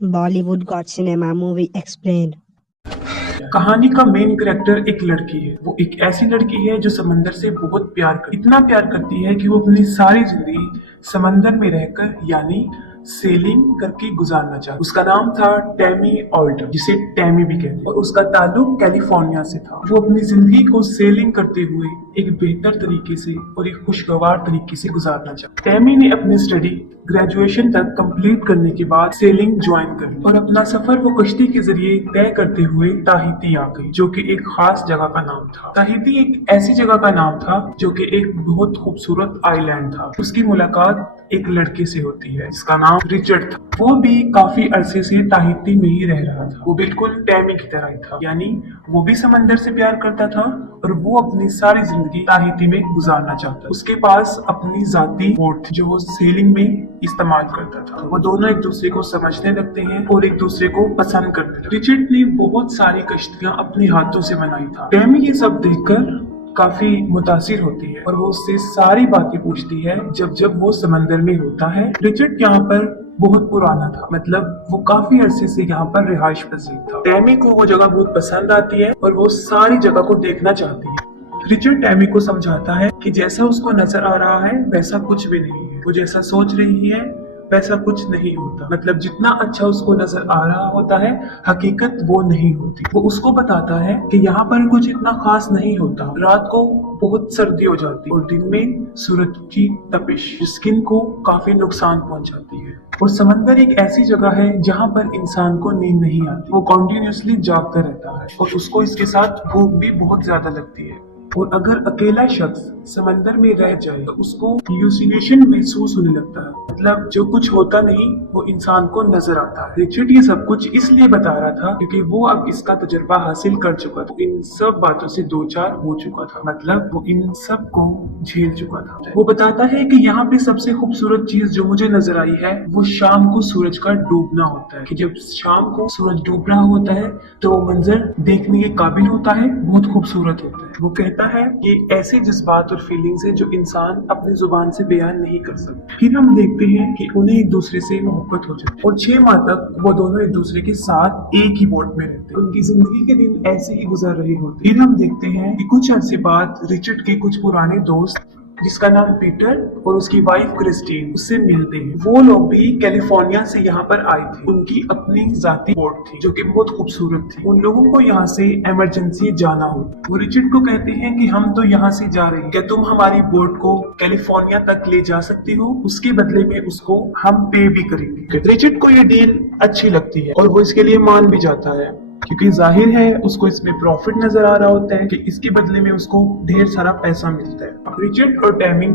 Bollywood Got Cinema movie explained. कहानी का main character एक लड़की है। वो एक ऐसी लड़की है जो समंदर से बहुत प्यार करती है। इतना प्यार करती है कि वो अपनी सारी जिंदगी समंदर में रहकर यानी सेलिंग करके गुजारना चाहती। उसका नाम था टैमी ऑल्टर, जिसे टैमी भी कहते हैं, और उसका ताल्लुक कैलिफोर्निया से था। वो अपनी जिंदगी को सेलिंग करते हुए एक बेहतर तरीके से और एक खुशगवार तरीके से गुजारना चाहती। टैमी ने अपनी स्टडी ग्रेजुएशन तक कंप्लीट करने के बाद सेलिंग ज्वाइन कर ली और अपना सफर वो कश्ती के जरिए तय करते हुए ताहिती आ गई, जो कि एक खास जगह का नाम था। ताहिती एक ऐसी जगह का नाम था जो कि एक बहुत खूबसूरत आइलैंड था। उसकी मुलाकात एक लड़के से होती है जिसका नाम रिचर्ड था। वो भी काफी अरसे से ताहिती में ही रह रहा था। वो बिल्कुल टैमी की तरह ही था, यानी वो भी समंदर से प्यार करता था और वो अपनी सारी जिंदगी ताहिती में गुजारना चाहता। उसके पास अपनी जाती बोट थी जो वो सेलिंग में इस्तेमाल करता था। वो दोनों एक दूसरे को समझने लगते हैं और एक दूसरे को पसंद करते हैं। रिचर्ड ने बहुत सारी कश्तियां अपने हाथों से बनाई था। टैमी ये सब देखकर काफी मुतासिर होती है और वो उससे सारी बातें पूछती है जब जब वो समंदर में होता है। रिचर्ड यहाँ पर बहुत पुराना था, मतलब वो काफी अरसे से यहाँ पर रिहाइश पजीर था। टैमी को वो जगह बहुत पसंद आती है और वो सारी जगह को देखना चाहती है। रिचर्ड टैमी को समझाता है कि जैसा उसको नजर आ रहा है वैसा कुछ भी नहीं है। वो जैसा सोच रही है वैसा कुछ नहीं होता, मतलब जितना अच्छा उसको नजर आ रहा होता है हकीकत वो नहीं होती। वो उसको बताता है कि यहाँ पर कुछ इतना खास नहीं होता। रात को बहुत सर्दी हो जाती और दिन में सूरज की तपिश स्किन को काफी नुकसान पहुंचाती है। और समंदर एक ऐसी जगह है जहाँ पर इंसान को नींद नहीं आती। वो कॉन्टिन्यूसली जागता रहता है और उसको इसके साथ भूख भी बहुत ज्यादा लगती है। और अगर अकेला शख्स समंदर में रह जाए तो उसको ह्यूसिनेशन महसूस होने लगता है, मतलब जो कुछ होता नहीं वो इंसान को नजर आता है। रिचर्ड ये सब कुछ इसलिए बता रहा था क्योंकि वो अब इसका तजुर्बा हासिल कर चुका था। इन सब बातों से दो चार हो चुका था, मतलब वो इन सब को झेल चुका था। वो बताता है कि यहाँ पे सबसे खूबसूरत चीज जो मुझे नजर आई है वो शाम को सूरज का डूबना होता है। कि जब शाम को सूरज डूब रहा होता है तो वो मंजर देखने के काबिल होता है, बहुत खूबसूरत होता है। वो कहता है कि ऐसे जज्बात और फीलिंग्स है जो इंसान अपनी जुबान से बयान नहीं कर सकता। फिर हम देखते हैं कि उन्हें एक दूसरे से मोहब्बत हो जाती है और 6 माह तक वो दोनों एक दूसरे के साथ एक ही बोट में रहते हैं। उनकी जिंदगी के दिन ऐसे ही गुजर रहे होते। फिर हम देखते हैं कि कुछ अरसे बाद रिचर्ड के कुछ पुराने दोस्त जिसका नाम पीटर और उसकी वाइफ क्रिस्टीन उससे मिलते हैं। वो लोग भी कैलिफोर्निया से यहाँ पर आए थे। उनकी अपनी जाती बोट थी जो कि बहुत खूबसूरत थी। उन लोगों को यहाँ से इमरजेंसी जाना हो। वो रिचर्ड को कहते हैं कि हम तो यहाँ से जा रहे हैं, क्या तुम हमारी बोट को कैलिफोर्निया तक ले जा सकती हो? उसके बदले में उसको हम पे भी करेंगे। रिचर्ड को ये डील अच्छी लगती है और वो इसके लिए मान भी जाता है क्योंकि जाहिर है उसको इसमें प्रॉफिट नजर आ रहा होता है कि इसके बदले में उसको ढेर सारा पैसा मिलता है। रिचर्ड और टैमी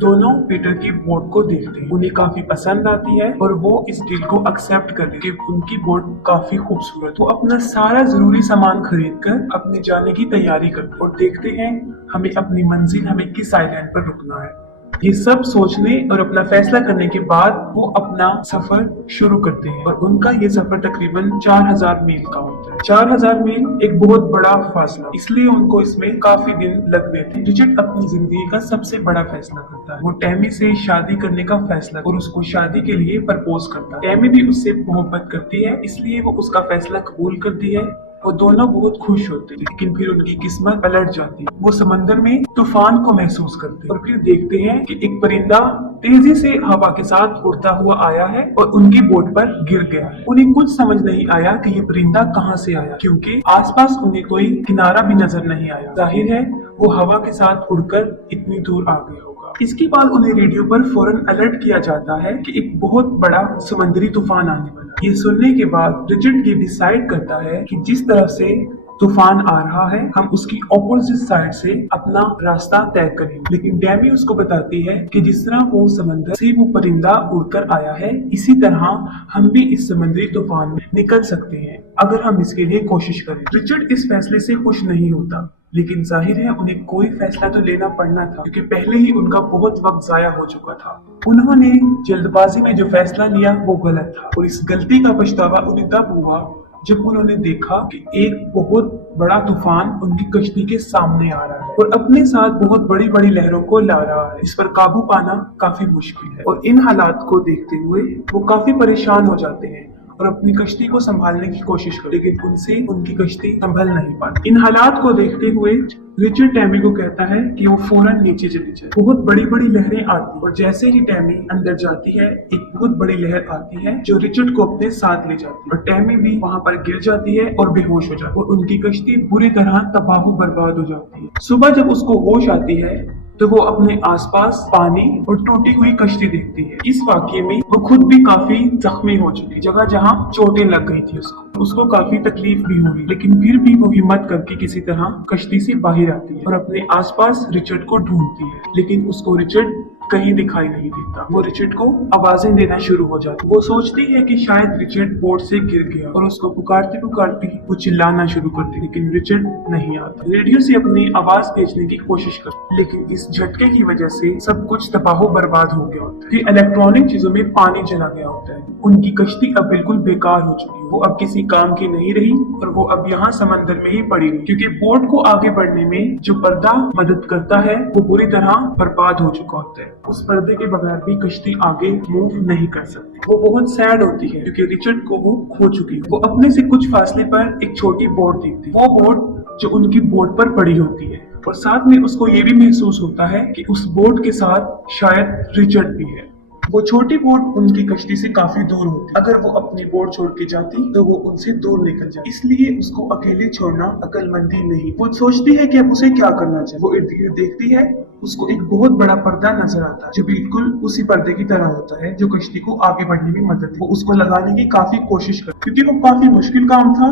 दोनों पीटर की बोट को देखते हैं, उन्हें काफी पसंद आती है और वो इस डील को एक्सेप्ट कर लेते हैं। उनकी बोट काफी खूबसूरत। वो अपना सारा जरूरी सामान खरीद कर अपने जाने की तैयारी करते और देखते हैं हमें अपनी मंजिल हमें किस आइलैंड पर रुकना है। ये सब सोचने और अपना फैसला करने के बाद वो अपना सफर शुरू करते हैं और उनका ये सफर तकरीबन 4000 मील का होता है। 4000 मील एक बहुत बड़ा फासला, इसलिए उनको इसमें काफी दिन लग गए थे। रिचर्ड अपनी जिंदगी का सबसे बड़ा फैसला करता है। वो टैमी से शादी करने का फैसला और उसको शादी के लिए प्रपोज करता है। टैमी भी उससे मोहब्बत करती है, इसलिए वो उसका फैसला कबूल करती है। वो दोनों बहुत खुश होते हैं, लेकिन फिर उनकी किस्मत पलट जाती है। वो समंदर में तूफान को महसूस करते हैं और फिर देखते हैं कि एक परिंदा तेजी से हवा के साथ उड़ता हुआ आया है और उनकी बोट पर गिर गया है। उन्हें कुछ समझ नहीं आया कि ये परिंदा कहाँ से आया, क्योंकि आसपास उन्हें कोई किनारा भी नजर नहीं आया। जाहिर है वो हवा के साथ उड़कर इतनी दूर आ गया होगा। इसके बाद उन्हें रेडियो पर फौरन अलर्ट किया जाता है कि एक बहुत बड़ा समुद्री तूफान आने वाला है। ये सुनने के बाद रिचर्ड ये डिसाइड करता है कि जिस तरफ से तूफान आ रहा है हम उसकी ऑपोजिट साइड से अपना रास्ता तय करें। लेकिन टैमी उसको बताती है कि जिस तरह वो समंदर से वो परिंदा उड़कर आया है इसी तरह हम भी इस समुद्री तूफान में निकल सकते हैं अगर हम इसके लिए कोशिश करें। रिचर्ड इस फैसले से खुश नहीं होता, लेकिन जाहिर है उन्हें कोई फैसला तो लेना पड़ना था क्योंकि पहले ही उनका बहुत वक्त जाया हो चुका था। उन्होंने जल्दबाजी में जो फैसला लिया वो गलत था और इस गलती का पछतावा उन्हें तब हुआ जब उन्होंने देखा कि एक बहुत बड़ा तूफान उनकी कश्ती के सामने आ रहा है और अपने साथ बहुत बड़ी बड़ी लहरों को ला रहा है। इस पर काबू पाना काफी मुश्किल है और इन हालात को देखते हुए वो काफी परेशान हो जाते हैं और अपनी कश्ती को संभालने की कोशिश करते, लेकिन उनसे उनकी कश्ती संभल नहीं पाती। इन हालात को देखते हुए रिचर्ड टैमी को कहता है कि वो फौरन नीचे चली जाए। बहुत बड़ी बड़ी लहरें आती और जैसे ही टैमी अंदर जाती है एक बहुत बड़ी लहर आती है जो रिचर्ड को अपने साथ ले जाती है और टैमी भी वहां पर गिर जाती है और बेहोश हो जाती है और उनकी कश्ती बुरी तरह तबाह बर्बाद हो जाती है। सुबह जब उसको होश आती है तो वो अपने आसपास पानी और टूटी हुई कश्ती देखती है। इस वाकये में वो खुद भी काफी जख्मी हो चुकी, जगह जहाँ चोटें लग गई थी उसको काफी तकलीफ भी हुई, लेकिन फिर भी वो हिम्मत करके किसी तरह कश्ती से बाहर आती है और अपने आसपास रिचर्ड को ढूंढती है, लेकिन उसको रिचर्ड कहीं दिखाई नहीं देता। वो रिचर्ड को आवाजें देना शुरू हो जाती। वो सोचती है कि शायद रिचर्ड बोट से गिर गया और उसको पुकारती पुकारती वो चिल्लाना शुरू करती, लेकिन रिचर्ड नहीं आता। रेडियो से अपनी आवाज भेजने की कोशिश करती, लेकिन इस झटके की वजह से सब कुछ तबाह बर्बाद हो गया होता है। इलेक्ट्रॉनिक चीजों में पानी चला गया होता है। उनकी कश्ती अब बिल्कुल बेकार हो चुकी है, वो अब किसी काम की नहीं रही और वो अब यहाँ समंदर में ही पड़ी रही, क्योंकि बोट को आगे बढ़ने में जो पर्दा मदद करता है वो बुरी तरह बर्बाद हो चुका होता है। उस पर्दे के बगैर भी कश्ती आगे मूव नहीं कर सकती। वो बहुत सैड होती है क्योंकि रिचर्ड को वो खो चुकी है। वो अपने से कुछ फासले पर एक छोटी बोट देखती है, वो बोट जो उनकी बोट पर पड़ी होती है और साथ में उसको ये भी महसूस होता है कि उस बोट के साथ शायद रिचर्ड भी है। वो छोटी बोट उनकी कश्ती से काफी दूर होती। अगर वो अपनी बोट छोड़ के जाती तो वो उनसे दूर निकल जाती, इसलिए उसको अकेले छोड़ना अक्लमंदी नहीं। वो सोचती है कि अब उसे क्या करना चाहिए। वो इर्द गिर्द देखती है, उसको एक बहुत बड़ा पर्दा नजर आता है जो बिल्कुल उसी पर्दे की तरह होता है जो कश्ती को आगे बढ़ने में मदद। वो उसको लगाने की काफी कोशिश करती, क्योंकि वो काफी मुश्किल काम था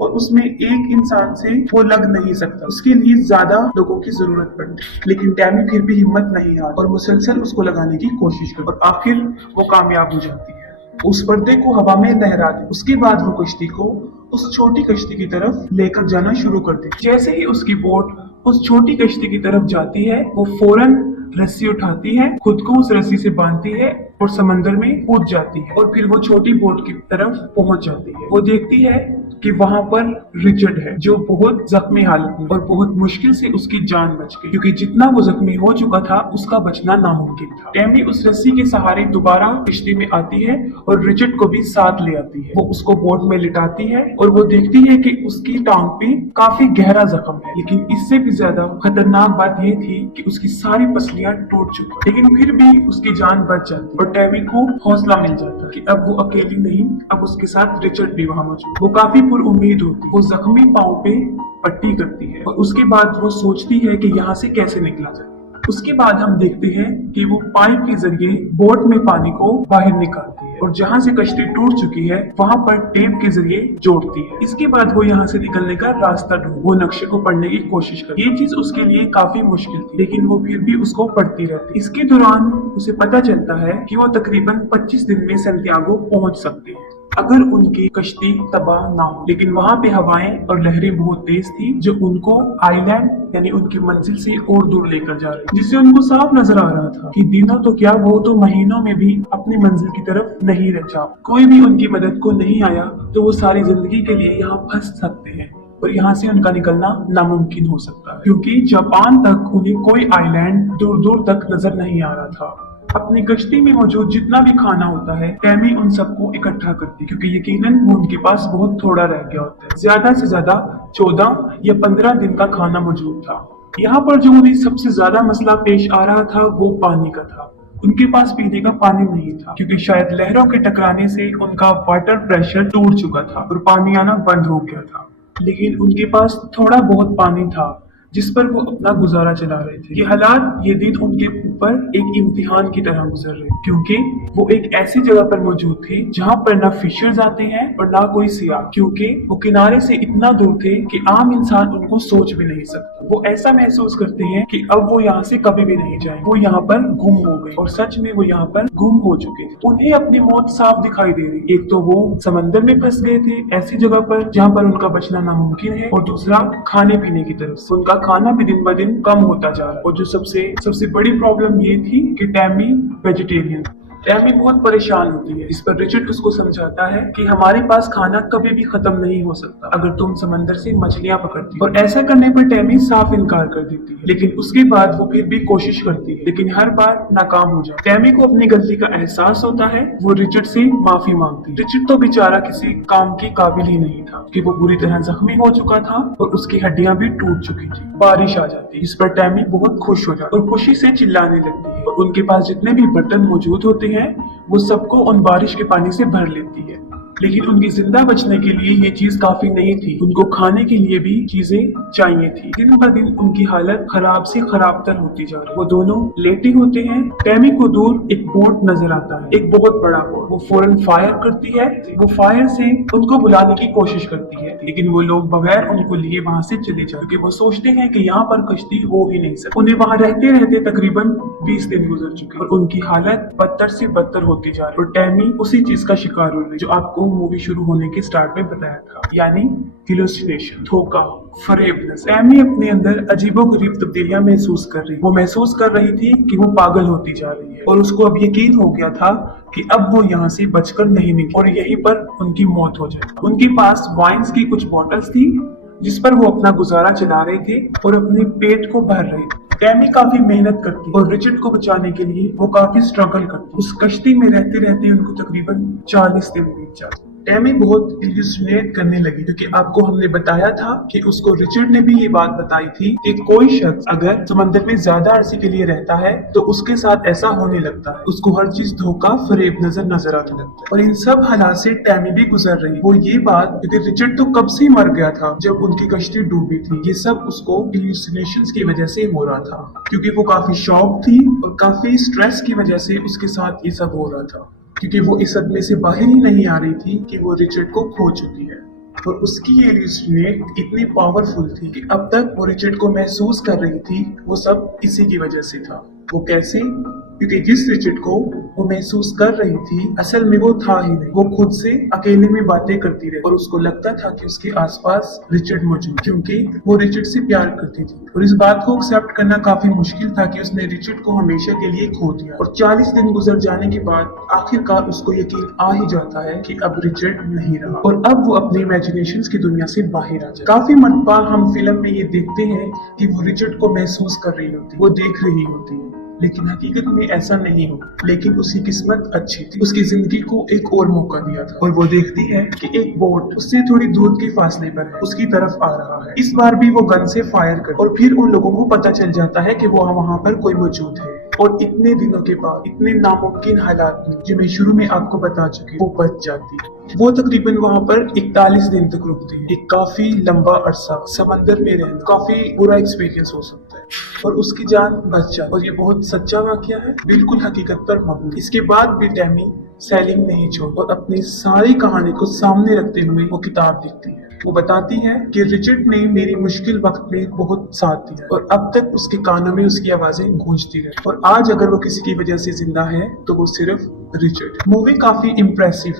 और उसमें एक इंसान से वो लग नहीं सकता, उसके लिए ज्यादा लोगों की जरूरत पड़ती। लेकिन टैमी फिर भी हिम्मत नहीं हारी और मुसलसल उसको लगाने की कोशिश करती और आखिर वो कामयाब हो जाती है। उस पर्दे को हवा में लहरा दी। उसके बाद वो कश्ती को उस छोटी कश्ती की तरफ लेकर जाना शुरू कर दी। जैसे ही उसकी बोट उस छोटी कश्ती की तरफ जाती है वो फौरन रस्सी उठाती है, खुद को उस रस्सी से बांधती है और समंदर में कूद जाती है और फिर वो छोटी बोट की तरफ पहुंच जाती है। वो देखती है कि वहां पर रिचर्ड है जो बहुत जख्मी हालत में और बहुत मुश्किल से उसकी जान बच गई, क्योंकि जितना वो जख्मी हो चुका था उसका बचना नामुमकिन था। टैमी उस रस्सी के सहारे दोबारा कश्ती में आती है और रिचर्ड को भी साथ ले आती है। वो उसको बोट में लिटाती है और वो देखती है कि उसकी टांग पे काफी गहरा जख्म है, लेकिन इससे भी ज्यादा खतरनाक बात यह थी कि उसकी सारी पसलियां टूट चुकी, लेकिन फिर भी उसकी जान बच जाती और टैमी को हौसला मिल जाता कि अब वो अकेली नहीं, अब उसके साथ रिचर्ड भी वहां मौजूद। वो काफी उम्मीद होती। वो जख्मी पांव पे पट्टी करती है और उसके बाद वो सोचती है कि यहाँ से कैसे निकला जाए। उसके बाद हम देखते हैं कि वो पाइप के जरिए बोट में पानी को बाहर निकालती है और जहाँ से कश्ती टूट चुकी है वहां पर टेप के जरिए जोड़ती है। इसके बाद वो यहाँ से निकलने का रास्ता ढूंढ वो नक्शे को पढ़ने की कोशिश करती है। ये चीज उसके लिए काफी मुश्किल थी, लेकिन वो फिर भी उसको पढ़ती रहती। इसके दौरान उसे पता चलता है कि वो तकरीबन 25 दिन में सैंटियागो पहुंच सकती है अगर उनकी कश्ती तबाह ना हो। लेकिन वहां पे हवाएं और लहरें बहुत तेज थी जो उनको आइलैंड यानी उनकी मंजिल से और दूर लेकर जा रही, जिससे उनको साफ नजर आ रहा था कि दिनों तो क्या वो तो महीनों में भी अपनी मंजिल की तरफ नहीं रह जा। कोई भी उनकी मदद को नहीं आया तो वो सारी जिंदगी के लिए यहाँ फंस सकते हैं और यहाँ से उनका निकलना नामुमकिन हो सकता है, क्योंकि जापान तक उन्हें कोई आइलैंड दूर दूर तक नजर नहीं आ रहा था। अपनी कश्ती में मौजूद जितना भी खाना होता है टैमी उन सबको इकट्ठा करती, क्योंकि यकीनन उनके पास बहुत थोड़ा रह गया होता है। ज्यादा से ज्यादा 14 या 15 दिन का खाना मौजूद था। यहाँ पर जो उन्हें सबसे ज्यादा मसला पेश आ रहा था वो पानी का था। उनके पास पीने का पानी नहीं था, क्योंकि शायद लहरों के टकराने से उनका वाटर प्रेशर टूट चुका था और पानी आना बंद हो गया था। लेकिन उनके पास थोड़ा बहुत पानी था जिस पर वो अपना गुजारा चला रहे थे। ये हालात, ये दिन उनके ऊपर एक इम्तिहान की तरह गुजर रहे, क्योंकि वो एक ऐसी जगह पर मौजूद थे जहाँ पर ना फिशर्स आते हैं और ना कोई सियाह, क्योंकि वो किनारे से इतना दूर थे कि आम इंसान उनको सोच भी नहीं सकता। वो ऐसा महसूस करते हैं कि अब वो यहाँ से कभी भी नहीं जाएंगे। वो यहाँ पर गुम हो गए और सच में वो यहाँ पर गुम हो चुके थे। उन्हें अपनी मौत साफ दिखाई दे रही। एक तो वो समंदर में फंस गए थे ऐसी जगह पर जहाँ पर उनका बचना नामुमकिन है, और दूसरा खाने पीने की तरफ उनका खाना भी दिन ब दिन कम होता जा रहा है। और जो सबसे बड़ी प्रॉब्लम ये थी कि टैमी वेजिटेरियन। टैमी बहुत परेशान होती है। इस पर रिचर्ड उसको समझाता है कि हमारे पास खाना कभी भी खत्म नहीं हो सकता अगर तुम समंदर से मछलियां पकड़ती हो। और ऐसा करने पर टैमी साफ इनकार कर देती है, लेकिन उसके बाद वो फिर भी कोशिश करती है, लेकिन हर बार नाकाम हो जाती है। टैमी को अपनी गलती का एहसास होता है। वो रिचर्ड से माफी मांगती है। रिचर्ड तो बेचारा किसी काम के काबिल ही नहीं था कि वो पूरी तरह जख्मी हो चुका था और उसकी हड्डियां भी टूट चुकी थी। बारिश आ जाती है। इस पर टैमी बहुत खुश हो जाती है और खुशी से चिल्लाने लगती है और उनके पास जितने भी बर्तन मौजूद होते हैं वो सबको उन बारिश के पानी से भर लेती है। लेकिन उनकी जिंदा बचने के लिए ये चीज काफी नहीं थी। उनको खाने के लिए भी चीजें चाहिए थी। दिन ब दिन उनकी हालत खराब से खराब तर होती जा रही। वो दोनों लेटे होते हैं। टैमी को दूर एक बोट नजर आता है, एक बहुत बड़ा बोट। वो फौरन फायर करती है। वो फायर से उनको बुलाने की कोशिश करती है, लेकिन वो लोग बगैर उनको लिए वहाँ से चले जाते, क्योंकि वो सोचते हैं कि यहाँ पर कश्ती हो ही नहीं सकती। उन्हें वहाँ रहते रहते तकरीबन 20 दिन गुजर चुके और उनकी हालत बदतर से बदतर होती जा रही। और टैमी उसी चीज का शिकार हो रही जो आपको मूवी शुरू होने के स्टार्ट में बताया था, यानी हेलुसिनेशन, धोखा, फरेबनेस। टैमी अपने अंदर अजीबोगरीब तब्दीलियां महसूस कर रही। वो महसूस कर रही थी कि वो पागल होती जा रही है और उसको अब यकीन हो गया था कि अब वो यहाँ से बचकर नहीं निकले और यहीं पर उनकी मौत हो जाए। उनके पास वाइन्स की कुछ बॉटल्स थी जिस पर वो अपना गुजारा चला रहे थे और अपने पेट को भर रहे थे। टैमी काफी मेहनत करती और रिचर्ड को बचाने के लिए वो काफी स्ट्रगल करती। उस कश्ती में रहते रहते उनको तकरीबन 40 दिन बीत जाते। टैमी बहुत इल्यूसिनेट करने लगी, क्योंकि आपको हमने बताया था कि उसको रिचर्ड ने भी ये बात बताई थी कि कोई शख्स अगर समंदर में ज्यादा अरसे के लिए रहता है तो उसके साथ ऐसा होने लगता है। उसको हर चीज धोखा, फरेब नजर आने लगता है। और इन सब हालात से टैमी भी गुजर रही। वो ये बात, क्योंकि रिचर्ड तो कब से मर गया था जब उनकी कश्ती डूबी थी, ये सब उसको इल्यूसिनेशंस की वजह से हो रहा था, क्योंकि वो काफी शॉक थी और काफी स्ट्रेस की वजह से उसके साथ ये सब हो रहा था, क्योंकि वो इस सदमे से बाहर ही नहीं आ रही थी कि वो रिचर्ड को खो चुकी है। और उसकी ये इल्यूसिनेट इतनी पावरफुल थी कि अब तक वो रिचर्ड को महसूस कर रही थी, वो सब इसी की वजह से था। वो कैसे? क्योंकि जिस रिचर्ड को वो महसूस कर रही थी असल में वो था ही नहीं। वो खुद से अकेले में बातें करती रही और उसको लगता था कि उसके आसपास रिचर्ड मौजूद, क्योंकि वो रिचर्ड से प्यार करती थी। और इस बात को एक्सेप्ट करना काफी मुश्किल था कि उसने रिचर्ड को हमेशा के लिए खो दिया। और 40 दिन गुजर जाने के बाद आखिरकार उसको यकीन आ ही जाता है कि अब रिचर्ड नहीं रहा और अब वो अपनी इमेजिनेशंस की दुनिया से बाहर आ जाए। काफी मरतबा हम फिल्म में ये देखते हैं कि वो रिचर्ड को महसूस कर रही होती, वो देख रही होती है, लेकिन हकीकत में ऐसा नहीं हो। लेकिन उसकी किस्मत अच्छी थी, उसकी जिंदगी को एक और मौका दिया था और वो देखती है कि एक बोट उससे थोड़ी दूर के फासले पर है, उसकी तरफ आ रहा है। इस बार भी वो गन से फायर कर और फिर उन लोगों को पता चल जाता है कि वो वहाँ पर कोई मौजूद है। और इतने दिनों के बाद, इतने नामुमकिन हालात में, जो मैं शुरू में आपको बता चुकी, वो बच जाती है। वो तकरीबन वहाँ पर 41 दिन तक रुकती है। एक काफी लंबा अरसा समंदर में रहना काफी बुरा एक्सपीरियंस हो सकता है और उसकी जान बच जाती। और ये बहुत सच्चा वाकया है, बिल्कुल हकीकत पर मबनी। इसके बाद भी टैमी सेलिंग नहीं छोड़ और अपनी सारी कहानी को सामने रखते हुए वो किताब लिखती है। वो बताती है कि रिचर्ड ने मेरी मुश्किल वक्त में बहुत साथ दिया और अब तक उसके कानों में उसकी आवाजें गूंजती रही। और आज अगर वो किसी की वजह से जिंदा है तो वो सिर्फ रिचर्ड। मूवी काफी इम्प्रेसिव